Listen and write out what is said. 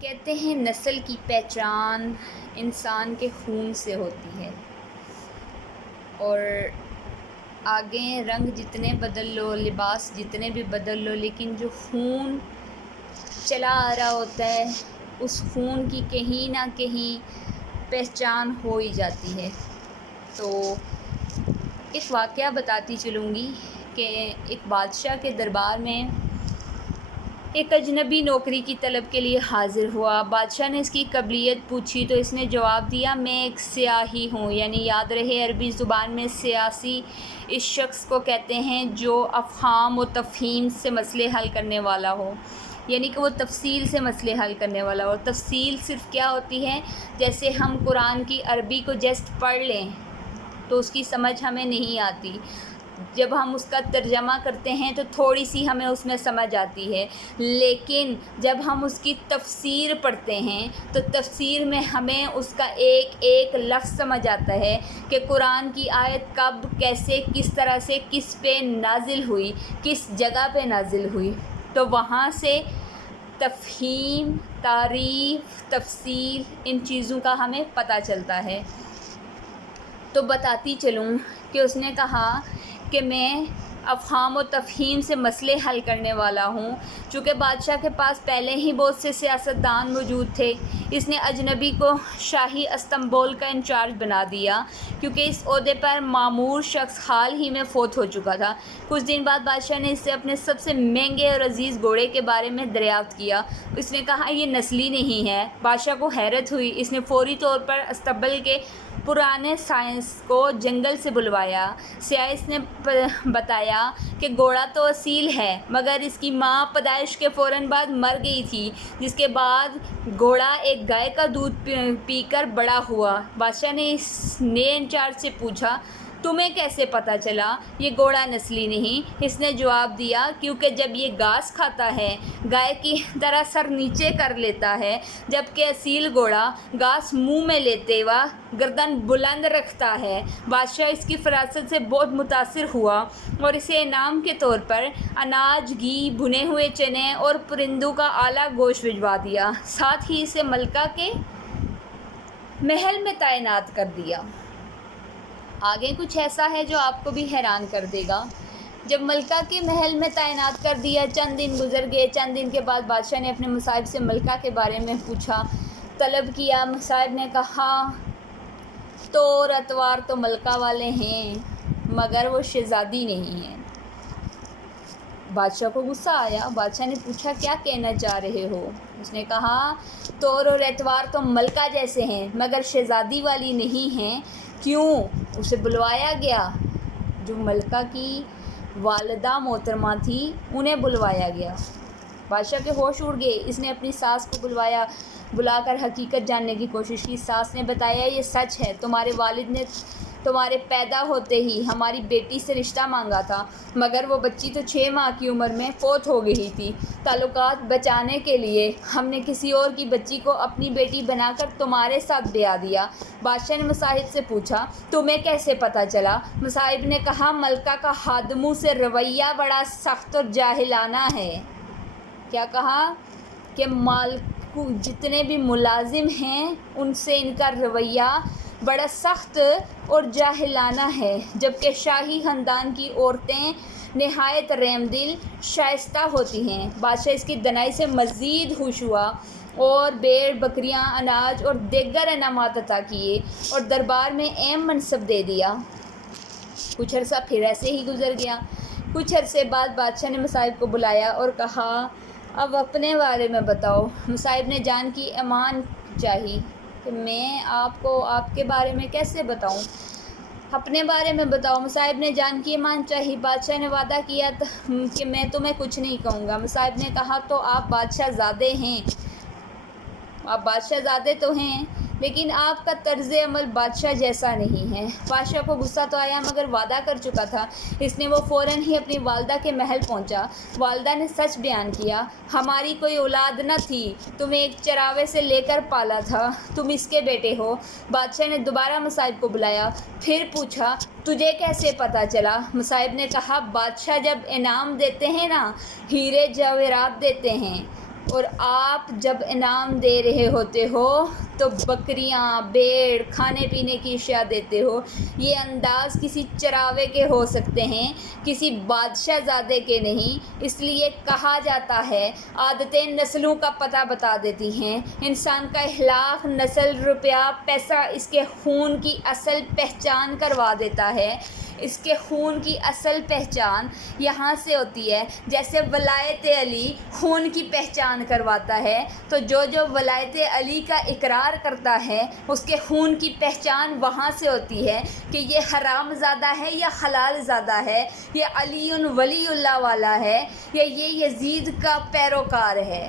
کہتے ہیں نسل کی پہچان انسان کے خون سے ہوتی ہے، اور آگے رنگ جتنے بدل لو، لباس جتنے بھی بدل لو، لیکن جو خون چلا آ رہا ہوتا ہے اس خون کی کہیں نہ کہیں پہچان ہو ہی جاتی ہے۔ تو ایک واقعہ بتاتی چلوں گی کہ ایک بادشاہ کے دربار میں ایک اجنبی نوکری کی طلب کے لیے حاضر ہوا۔ بادشاہ نے اس کی قبلیت پوچھی تو اس نے جواب دیا، میں ایک سیاحی ہوں۔ یعنی یاد رہے، عربی زبان میں سیاسی اس شخص کو کہتے ہیں جو افہام و تفہیم سے مسئلے حل کرنے والا ہو، یعنی کہ وہ تفصیل سے مسئلے حل کرنے والا ہو۔ اور تفصیل صرف کیا ہوتی ہے؟ جیسے ہم قرآن کی عربی کو جسٹ پڑھ لیں تو اس کی سمجھ ہمیں نہیں آتی، جب ہم اس کا ترجمہ کرتے ہیں تو تھوڑی سی ہمیں اس میں سمجھ آتی ہے، لیکن جب ہم اس کی تفسیر پڑھتے ہیں تو تفسیر میں ہمیں اس کا ایک ایک لفظ سمجھ آتا ہے کہ قرآن کی آیت کب، کیسے، کس طرح سے، کس پہ نازل ہوئی، کس جگہ پہ نازل ہوئی۔ تو وہاں سے تفہیم، تعریف، تفصیل، ان چیزوں کا ہمیں پتہ چلتا ہے۔ تو بتاتی چلوں کہ اس نے کہا کہ میں افہام و تفہیم سے مسئلے حل کرنے والا ہوں۔ چونکہ بادشاہ کے پاس پہلے ہی بہت سے سیاستدان موجود تھے، اس نے اجنبی کو شاہی استنبول کا انچارج بنا دیا، کیونکہ اس عہدے پر مامور شخص حال ہی میں فوت ہو چکا تھا۔ کچھ دن بعد بادشاہ نے اس سے اپنے سب سے مہنگے اور عزیز گھوڑے کے بارے میں دریافت کیا۔ اس نے کہا یہ نسلی نہیں ہے۔ بادشاہ کو حیرت ہوئی، اس نے فوری طور پر استنبول کے پرانے سائنس کو جنگل سے بلوایا۔ سائنس نے بتایا کہ گھوڑا تو اصیل ہے، مگر اس کی ماں پیدائش کے فوراً بعد مر گئی تھی، جس کے بعد گھوڑا ایک گائے کا دودھ پی کر بڑا ہوا۔ بادشاہ نے اس نئے انچارج سے پوچھا، تمہیں کیسے پتہ چلا یہ گھوڑا نسلی نہیں؟ اس نے جواب دیا، کیونکہ جب یہ گھاس کھاتا ہے گائے کی طرح سر نیچے کر لیتا ہے، جبکہ اصیل گھوڑا گھاس منہ میں لیتے وقت گردن بلند رکھتا ہے۔ بادشاہ اس کی فراست سے بہت متاثر ہوا اور اسے انعام کے طور پر اناج، گھی، بھنے ہوئے چنے اور پرندوں کا اعلیٰ گوشت بھجوا دیا، ساتھ ہی اسے ملکہ کے محل میں تعینات کر دیا۔ آگے کچھ ایسا ہے جو آپ کو بھی حیران کر دے گا۔ جب ملکہ کے محل میں تعینات کر دیا، چند دن گزر گئے۔ چند دن کے بعد بادشاہ نے اپنے مصاحب سے ملکہ کے بارے میں پوچھا، طلب کیا۔ مصاحب نے کہا، طور اتوار تو ملکہ والے ہیں، مگر وہ شہزادی نہیں ہیں۔ بادشاہ کو غصہ آیا۔ بادشاہ نے پوچھا، کیا کہنا چاہ رہے ہو؟ اس نے کہا، طور اور اتوار تو ملکہ جیسے ہیں، مگر شہزادی والی نہیں ہیں۔ کیوں؟ اسے بلوایا گیا۔ جو ملکہ کی والدہ محترمہ تھی انہیں بلوایا گیا۔ بادشاہ کے ہوش اڑ گئے۔ اس نے اپنی ساس کو بلا کر حقیقت جاننے کی کوشش کی۔ ساس نے بتایا، یہ سچ ہے، تمہارے والد نے تمہارے پیدا ہوتے ہی ہماری بیٹی سے رشتہ مانگا تھا، مگر وہ بچی تو 6 ماہ کی عمر میں فوت ہو گئی تھی۔ تعلقات بچانے کے لیے ہم نے کسی اور کی بچی کو اپنی بیٹی بنا کر تمہارے ساتھ بیاہ دیا۔ بادشاہ نے مصاحب سے پوچھا، تمہیں کیسے پتہ چلا؟ مصاحب نے کہا، ملکہ کا خادموں سے رویہ بڑا سخت اور جاہلانہ ہے۔ کیا کہا؟ کہ جتنے بھی ملازم ہیں ان سے ان کا رویہ بڑا سخت اور جاہلانہ ہے، جبکہ شاہی خاندان کی عورتیں نہایت رحم دل، شائستہ ہوتی ہیں۔ بادشاہ اس کی دنائی سے مزید خوش ہوا اور بھیڑ، بکریاں، اناج اور دیگر انعامات عطا کیے اور دربار میں اہم منصب دے دیا۔ کچھ عرصہ پھر ایسے ہی گزر گیا۔ کچھ عرصے بعد بادشاہ نے مصاحب کو بلایا اور کہا، اب اپنے بارے میں بتاؤ۔ مصاحب نے جان کی امان چاہی کہ میں آپ کو آپ کے بارے میں کیسے بتاؤں؟ اپنے بارے میں بتاؤ۔ مصاحب نے جان کی امان چاہی۔ بادشاہ نے وعدہ کیا کہ میں تمہیں کچھ نہیں کہوں گا۔ مصاحب نے کہا، تو آپ بادشاہ زادے ہیں؟ آپ بادشاہ زادے تو ہیں، لیکن آپ کا طرز عمل بادشاہ جیسا نہیں ہے۔ بادشاہ کو غصہ تو آیا، مگر وعدہ کر چکا تھا، اس نے وہ فوراً ہی اپنی والدہ کے محل پہنچا۔ والدہ نے سچ بیان کیا، ہماری کوئی اولاد نہ تھی، تمہیں ایک چراوے سے لے کر پالا تھا، تم اس کے بیٹے ہو۔ بادشاہ نے دوبارہ مصاحب کو بلایا، پھر پوچھا، تجھے کیسے پتہ چلا؟ مصاحب نے کہا، بادشاہ جب انعام دیتے ہیں نا، ہیرے جواہرات دیتے ہیں، اور آپ جب انعام دے رہے ہوتے ہو تو بکریاں، بھیڑ، کھانے پینے کی اشیاء دیتے ہو، یہ انداز کسی چراوے کے ہو سکتے ہیں، کسی بادشاہ زادے کے نہیں۔ اس لیے کہا جاتا ہے عادتیں نسلوں کا پتہ بتا دیتی ہیں۔ انسان کا اخلاق نسل، روپیہ، پیسہ اس کے خون کی اصل پہچان کروا دیتا ہے۔ اس کے خون کی اصل پہچان یہاں سے ہوتی ہے، جیسے ولایت علی خون کی پہچان کرواتا ہے، تو جو ولایت علی کا اقرار کرتا ہے اس کے خون کی پہچان وہاں سے ہوتی ہے کہ یہ حرام زادہ ہے یا حلال زادہ ہے، یہ علی ولی اللہ والا ہے یا یہ یزید کا پیروکار ہے۔